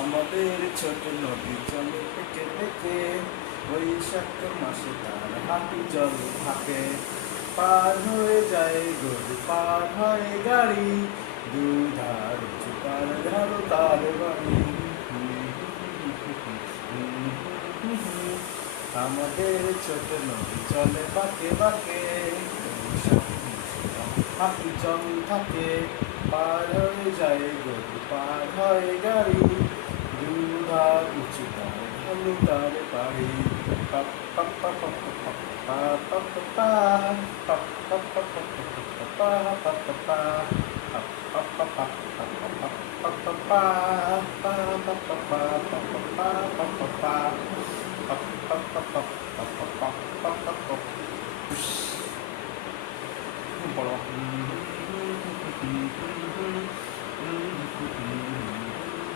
আমাদের ছোট নদী চলে পেকে পেকে, বৈশাখ মাসে তার হাঁটু জল থাকে। পার হয়ে যায় গরু, পার হয় গাড়ি, দুধার উঁচু তার ধারো তার বাড়ি। আমাদের ছোট নদী চলে বাঁকে বাঁকে, বৈশাখ মাসে তার হাঁটু জল থাকে। পার হয়ে যায় গরু, পার হয় গাড়ি, দুধার উঁচু তার ঢালু তার বাড়ি। পাপ পাপ পাপ পাপ পাপ পাপ পাপ পাপ পাপ পাপ পাপ বড়